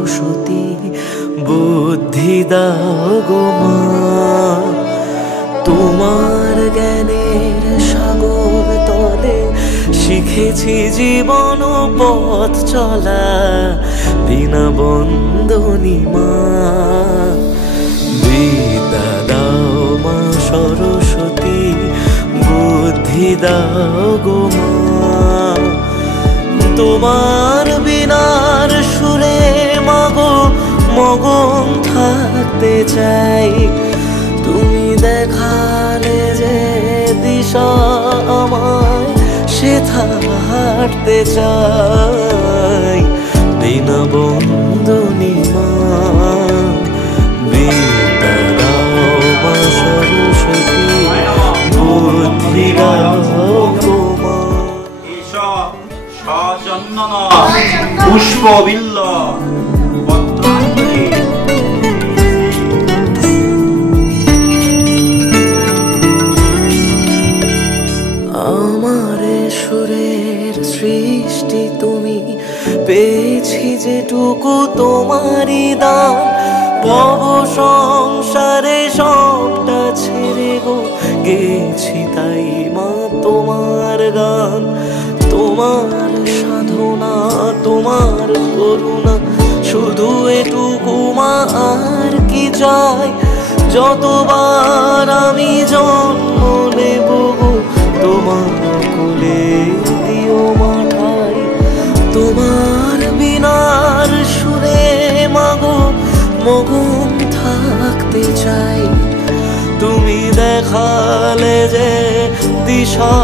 সরস্বতী বুদ্ধি দাও গো মা। তোমার জ্ঞানের সাগর তলে শিখেছি জীবন পথ চলা, বিনা বন্দনী মা। বিদ্যা দাও মা সরস্বতী বুদ্ধি দাও গো মা। তোমার বিনার সুরে মাগো মগন থাকতে চাই। তুমি দেখালে যে দিশা আমায় সেথা হাঁটতে চাই, বিনা বন্দনী মা। বিদ্যা দাও মা সরস্বতী বুদ্ধি দাও গো মা। চন্দন পুষ্প বিল্ল পদ্মাঞ্জলি। আমার সুরের সৃষ্টি তুমি, পেয়েছি যেটুকু তোমারই দান। ভব সংসারে সবটা ছেড়ে গো গেছি তাই মা তোমার গান। তোমার সাধনা তোমার করুণা শুধু এটুকু মা, আর কি চাই। যতবার আমি জন্ম নেব গো তোমার কোলে দিও মাঠাই। তোমার বিনার সুরে মাগো মগন থাকতে চাই। তুমি দেখালে যে দিশা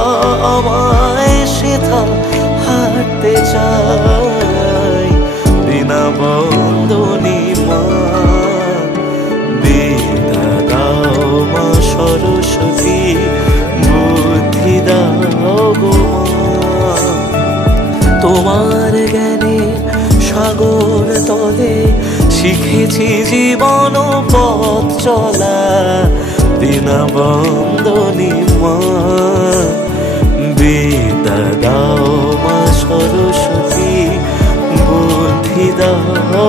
আমায় সেথা হাঁটতে চাই, বিনা বন্দনী মা। বিদ্যা দাও মা সরস্বতী বুদ্ধি দাও গো মা। তোমার জ্ঞানে সাগর তলে শিখেছি জীবন পথ চলা, বিনা বন্দনী মা। বিদ্যা দাও মা সরস্বতী বুদ্ধি দাও।